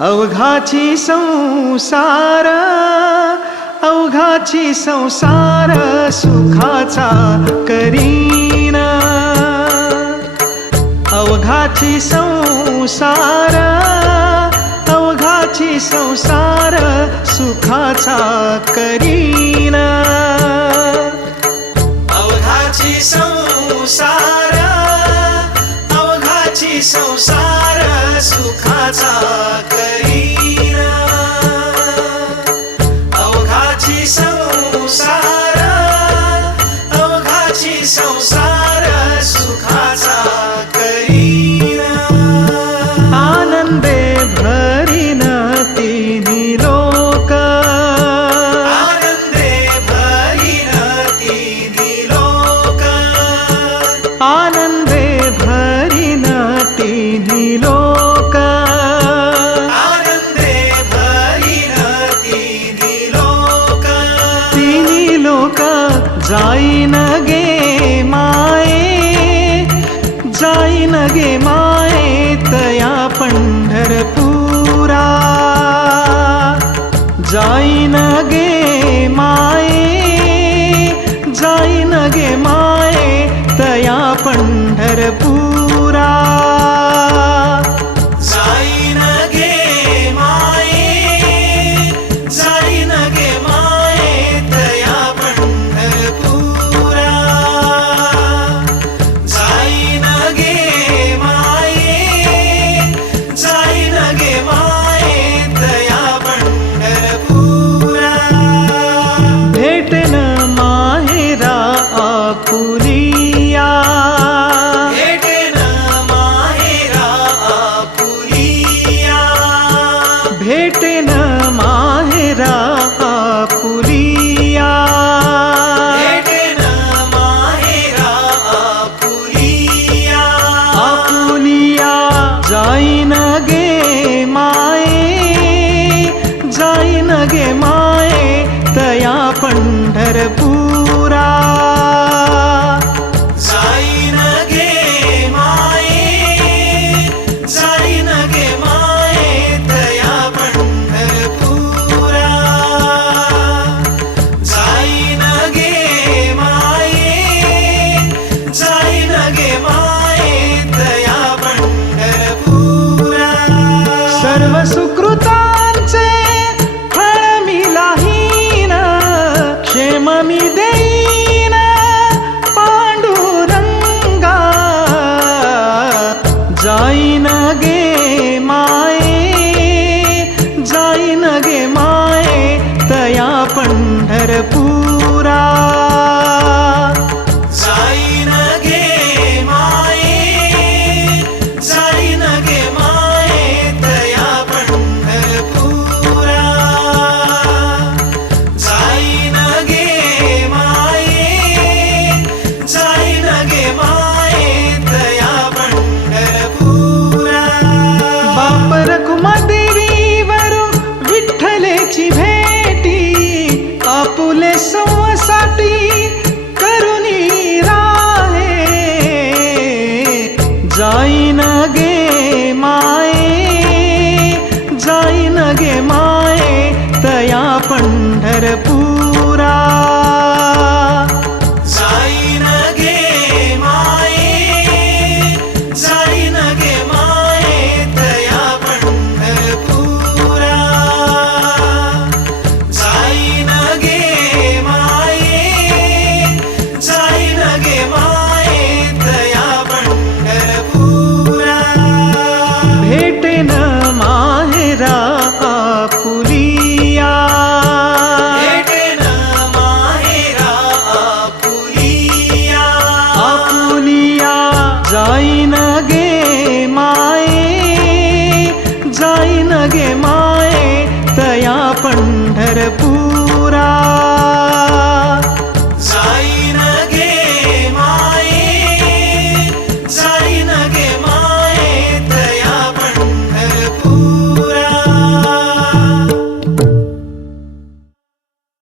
अवघाची संसार अवघाची संसार सुखाचा करीन. अवघाची संसार अवघाची संसार सुखाचा करीन. अवघाची संसार अवघाची संसार सुखाचा करीना. अवघाची संसार अवघाची संसार सुखाचा करीना. आनंदे भरीन तिन्ही लोक. आनंदे भरीन तिन्ही लोक. आनंदे भरीन तिन्ही लोक. जाईन गे माये जाईन गे माये तया पंढरपुरा. जाईन गे माये जाईन गे माये तया पंढरपुरा. पंढरपुरा जाईन गे माये जाईन गे माये तया पंढरपुरा। जाईन गे माये जाईन गे माये तया पंढरपुरा। सर्व सुकृतांचे पंढरपुरा जाईन गे माये जाईन गे माये तया पंढरपुरा। जाईन गे माये जाईन गे माये तया पंढरपुरा। बापर कुमादेवीवर